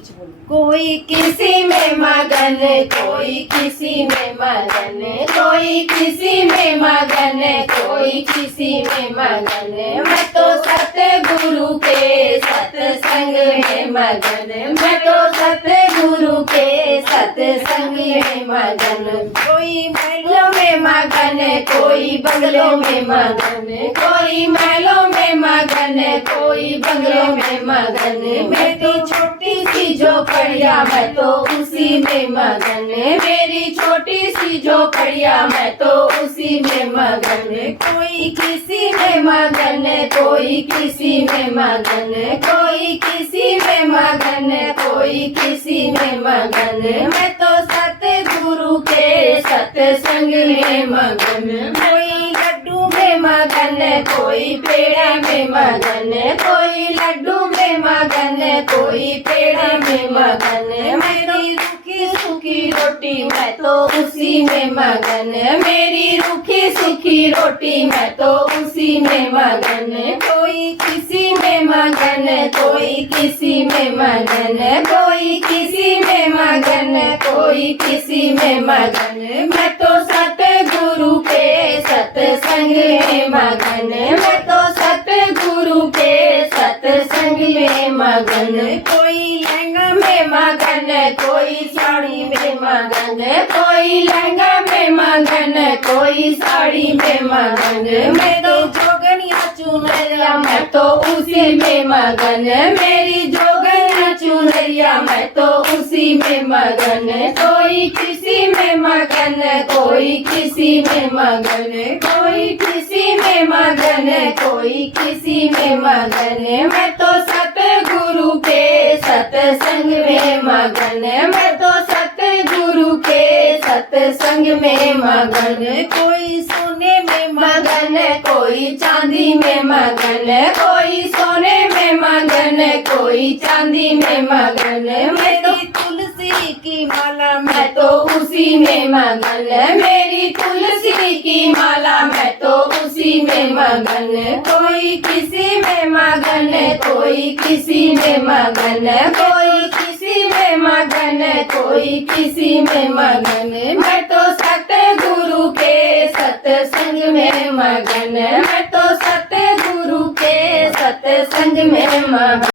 पीछे बोल। कोई किसी में मगन, कोई किसी में मगन, कोई किसी में मगन, कोई किसी में मगन। मैं तो सतगुरु के सत्संग में मगन, मैं तो सतगुरु के सत्संग में मगन। कोई महलों में मगन, कोई बंगलों में मगन, कोई महलों में मगन, कोई बंगलों में मगन। मेरी छोटी सी झोपड़िया मैं तो उसी में मगन, मेरी छोटी सी झोपड़िया मैं तो उसी में मगन। कोई किसी में मगन, कोई किसी में मगन, कोई किसी में मगन, कोई किसी में मगन। मैं तो सतगुरु के सत्संग में मगन। कोई लड्डू में मगन, कोई पेड़ा में मगन, कोई लड्डू में मगन, कोई पेड़ा में मगन। मेरी रूखी सूखी रोटी मैं तो उसी में मगन, मेरी रूखी सूखी रोटी मैं तो उसी में मगन। कोई किसी में मगन, कोई किसी में मगन, कोई किसी में मगन, कोई किसी में मगन। मैं तो सतगुरु के सत्संग में मगन, मैं तो सतगुरु के सत्संग में मगन। कोई लहंगा में मगन, कोई साड़ी में मगन, कोई लहंगा में मगन, कोई साड़ी में मगन। मैं तो जोगनिया चुनरिया मैं तो उसी में मगन, मेरी जोगनिया चुनरिया मैं तो उसी में मगन। कोई किसी में मगन, कोई किसी में मगन, कोई किसी में मगन, कोई किसी में मगन। मैं तो सतगुरु के सत्संग में मगन, मैं तो सतगुरु के सत्संग में मगन। कोई सोने में मगन, कोई चांदी में मगन, कोई सोने में मगन, कोई चांदी में मगन। मेरी तुलसी की माला मैं तो उसी में मगन, मेरी तुलसी की माला मैं तो उसी में मगन। कोई किसी में मगन, कोई किसी में मगन, कोई किसी में मगन, कोई किसी में मगन। मैं तो सतगुरु के सत्संग में मगन, मैं तो सतगुरु के सत्संग में मगन।